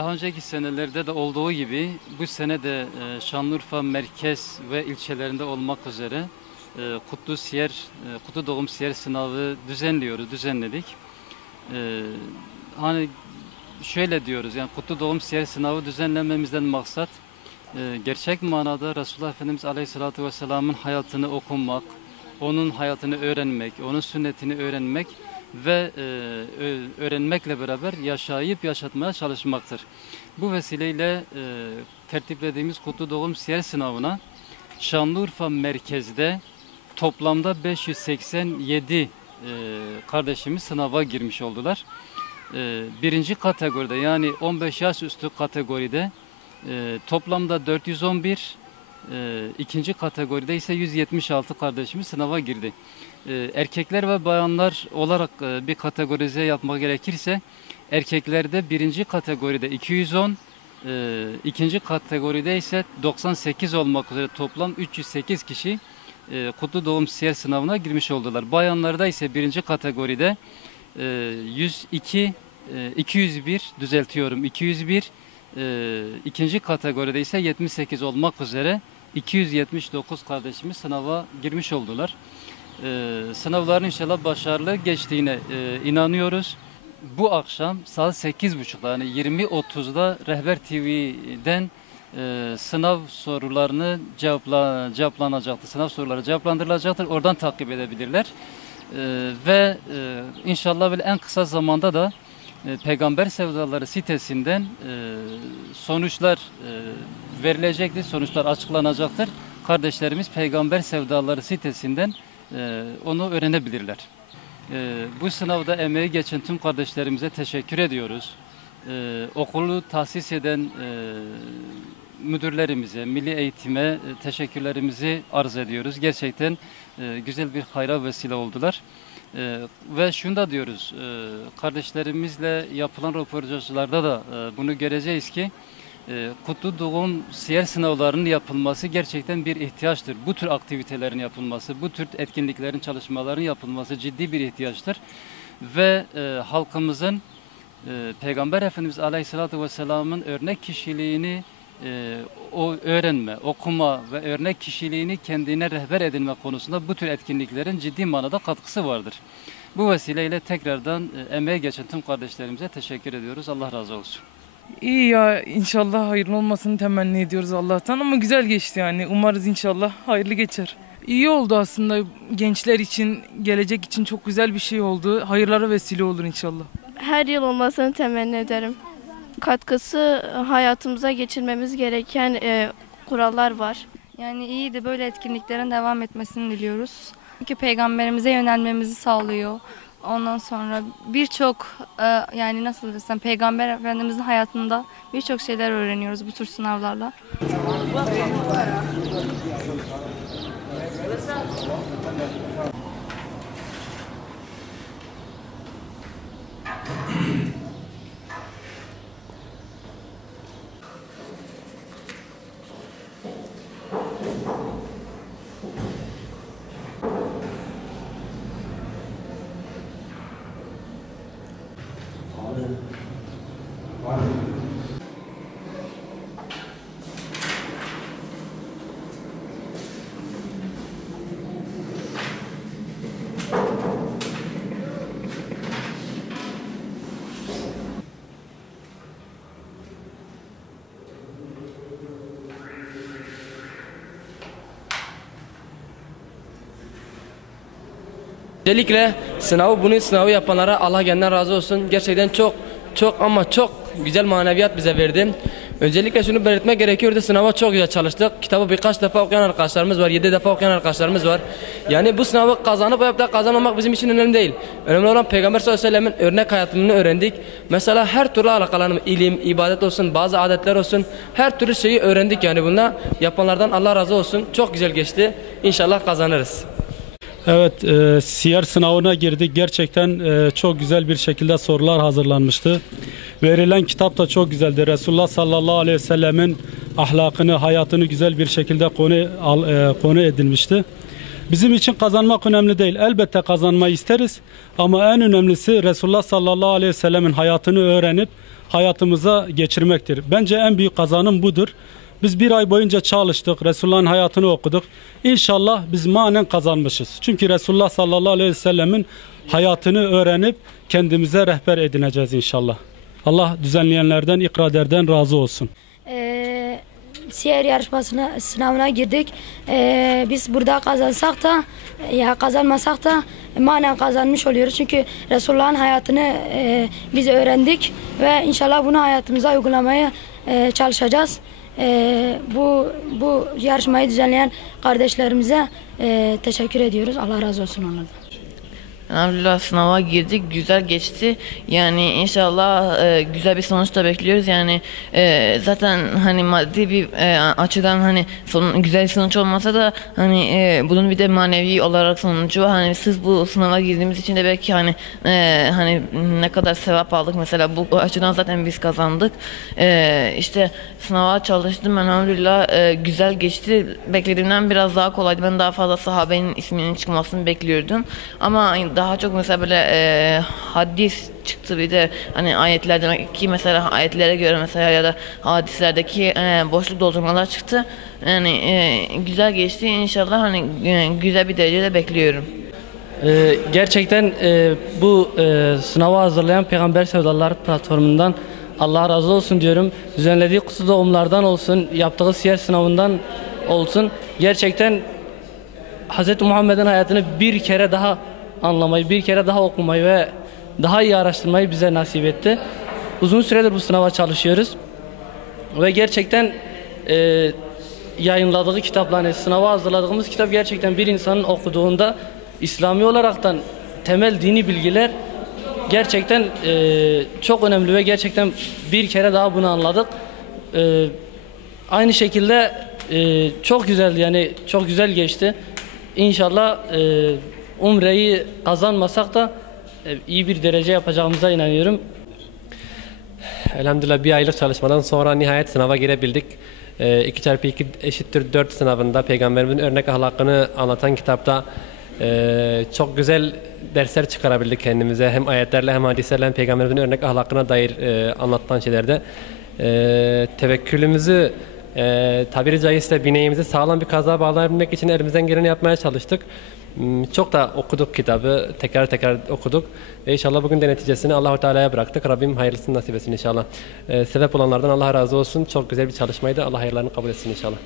Daha önceki senelerde de olduğu gibi bu sene de Şanlıurfa merkez ve ilçelerinde olmak üzere Kutlu Doğum Siyer sınavı düzenledik. Hani şöyle diyoruz, yani Kutlu Doğum Siyer sınavı düzenlememizden maksat gerçek manada Resulullah Efendimiz Aleyhisselatü Vesselam'ın hayatını okumak, onun hayatını öğrenmek, onun sünnetini öğrenmek ve öğrenmekle beraber yaşayıp yaşatmaya çalışmaktır. Bu vesileyle tertiplediğimiz Kutlu Doğum Siyer sınavına Şanlıurfa merkezde toplamda 587 kardeşimiz sınava girmiş oldular. Birinci kategoride, yani 15 yaş üstü kategoride toplamda 411, ikinci kategoride ise 176 kardeşimiz sınava girdi. Erkekler ve bayanlar olarak bir kategorize yapmak gerekirse, erkeklerde birinci kategoride 210, ikinci kategoride ise 98 olmak üzere toplam 308 kişi Kutlu Doğum Siyer sınavına girmiş oldular. Bayanlarda ise birinci kategoride 102, 201, ikinci kategoride ise 78 olmak üzere 279 kardeşimiz sınava girmiş oldular. Sınavların inşallah başarılı geçtiğine inanıyoruz. Bu akşam saat 8.30'da, yani 20.30'da Rehber TV'den sınav sorularını cevaplanacaktır. Sınav soruları cevaplandırılacaktır. Oradan takip edebilirler. İnşallah böyle en kısa zamanda da Peygamber Sevdaları sitesinden sonuçlar verilecektir. Sonuçlar açıklanacaktır. Kardeşlerimiz Peygamber Sevdaları sitesinden onu öğrenebilirler. Bu sınavda emeği geçen tüm kardeşlerimize teşekkür ediyoruz. Okulu tahsis eden müdürlerimize, milli eğitime teşekkürlerimizi arz ediyoruz. Gerçekten güzel bir hayra vesile oldular. Ve şunu da diyoruz, kardeşlerimizle yapılan röportajlarda da bunu göreceğiz ki Kutlu Doğum Siyer sınavlarının yapılması gerçekten bir ihtiyaçtır. Bu tür aktivitelerin yapılması, bu tür etkinliklerin, çalışmaların yapılması ciddi bir ihtiyaçtır. Ve halkımızın Peygamber Efendimiz Aleyhisselatü Vesselam'ın örnek kişiliğini o öğrenme, okuma ve örnek kişiliğini kendine rehber edinme konusunda bu tür etkinliklerin ciddi manada katkısı vardır. Bu vesileyle tekrardan emeği geçen tüm kardeşlerimize teşekkür ediyoruz. Allah razı olsun. İyi ya, inşallah hayırlı olmasını temenni ediyoruz Allah'tan, ama güzel geçti yani. Umarız inşallah hayırlı geçer. İyi oldu aslında, gençler için, gelecek için çok güzel bir şey oldu. Hayırlara vesile olur inşallah. Her yıl olmasını temenni ederim. Katkısı, hayatımıza geçirmemiz gereken kurallar var. Yani iyiydi, böyle etkinliklerin devam etmesini diliyoruz. Çünkü peygamberimize yönelmemizi sağlıyor. Ondan sonra birçok yani nasıl desem, Peygamber Efendimizin hayatında birçok şeyler öğreniyoruz bu tür sınavlarla. Özellikle bunu sınavı yapanlara Allah kendinden razı olsun. Gerçekten çok güzel maneviyat bize verdi. Öncelikle şunu belirtmek gerekiyordu. Sınava çok güzel çalıştık. Kitabı birkaç defa okuyan arkadaşlarımız var. 7 defa okuyan arkadaşlarımız var. Yani bu sınavı kazanıp veya da kazanmamak bizim için önemli değil. Önemli olan Peygamber sallallahu aleyhi ve sellem'in örnek hayatını öğrendik. Mesela her türlü alakalı ilim, ibadet olsun, bazı adetler olsun, her türlü şeyi öğrendik yani bununla. Yapanlardan Allah razı olsun. Çok güzel geçti. İnşallah kazanırız. Evet, siyer sınavına girdik. Gerçekten çok güzel bir şekilde sorular hazırlanmıştı. Verilen kitap da çok güzeldi. Resulullah sallallahu aleyhi ve sellemin ahlakını, hayatını güzel bir şekilde konu edilmişti. Bizim için kazanmak önemli değil. Elbette kazanmayı isteriz. Ama en önemlisi Resulullah sallallahu aleyhi ve sellemin hayatını öğrenip hayatımıza geçirmektir. Bence en büyük kazanım budur. Biz bir ay boyunca çalıştık. Resulullah'ın hayatını okuduk. İnşallah biz manen kazanmışız. Çünkü Resulullah sallallahu aleyhi ve sellemin hayatını öğrenip kendimize rehber edineceğiz inşallah. Allah düzenleyenlerden, İkrader'den razı olsun. Siyer yarışmasına, sınavına girdik. Biz burada kazansak da ya kazanmasak da manen kazanmış oluyoruz. Çünkü Resulullah'ın hayatını biz öğrendik ve inşallah bunu hayatımıza uygulamaya çalışacağız. Bu yarışmayı düzenleyen kardeşlerimize teşekkür ediyoruz. Allah razı olsun onlardan. Elhamdülillah sınava girdik, güzel geçti. Yani inşallah güzel bir sonuç da bekliyoruz. Yani zaten hani maddi bir açıdan hani güzel bir sonuç olmasa da hani bunun bir de manevi olarak sonucu hani siz bu sınava girdiğimiz için de belki hani ne kadar sevap aldık mesela bu açıdan zaten biz kazandık. İşte sınava çalıştım elhamdülillah güzel geçti. Beklediğimden biraz daha kolaydı. Ben daha fazla sahabenin isminin çıkmasını bekliyordum. Ama daha çok mesela böyle hadis çıktı bir de hani ayetler demek ki mesela ayetlere göre mesela ya da hadislerdeki boşluk doldurmalar çıktı. Yani güzel geçti inşallah hani güzel bir derecede bekliyorum. Gerçekten bu sınava hazırlayan Peygamber Sevdalılar platformundan Allah razı olsun diyorum. Düzenlediği kutlu doğumlardan olsun, yaptığı siyer sınavından olsun. Gerçekten Hz. Muhammed'in hayatını bir kere daha anlamayı, bir kere daha okumayı ve daha iyi araştırmayı bize nasip etti. Uzun süredir bu sınava çalışıyoruz. Ve gerçekten yayınladığı kitaplar, sınava hazırladığımız kitap gerçekten bir insanın okuduğunda İslami olaraktan temel dini bilgiler gerçekten çok önemli ve gerçekten bir kere daha bunu anladık. Aynı şekilde çok güzel yani çok güzel geçti. İnşallah Umre'yi kazanmasak da iyi bir derece yapacağımıza inanıyorum. Elhamdülillah bir aylık çalışmadan sonra nihayet sınava girebildik. 2x2 eşittir 4 sınavında Peygamberimizin örnek ahlakını anlatan kitapta çok güzel dersler çıkarabildik kendimize. Hem ayetlerle hem hadislerle hem Peygamberimizin örnek ahlakına dair anlatılan şeylerde. Tevekkülümüzü tabiri caizse bineğimizi sağlam bir kaza bağlayabilmek için elimizden geleni yapmaya çalıştık. Çok da okuduk kitabı, tekrar okuduk ve inşallah bugün de neticesini Allah-u Teala'ya bıraktık. Rabbim hayırlısını nasip etsin inşallah. Sebep olanlardan Allah razı olsun. Çok güzel bir çalışmaydı. Allah hayırlarını kabul etsin inşallah.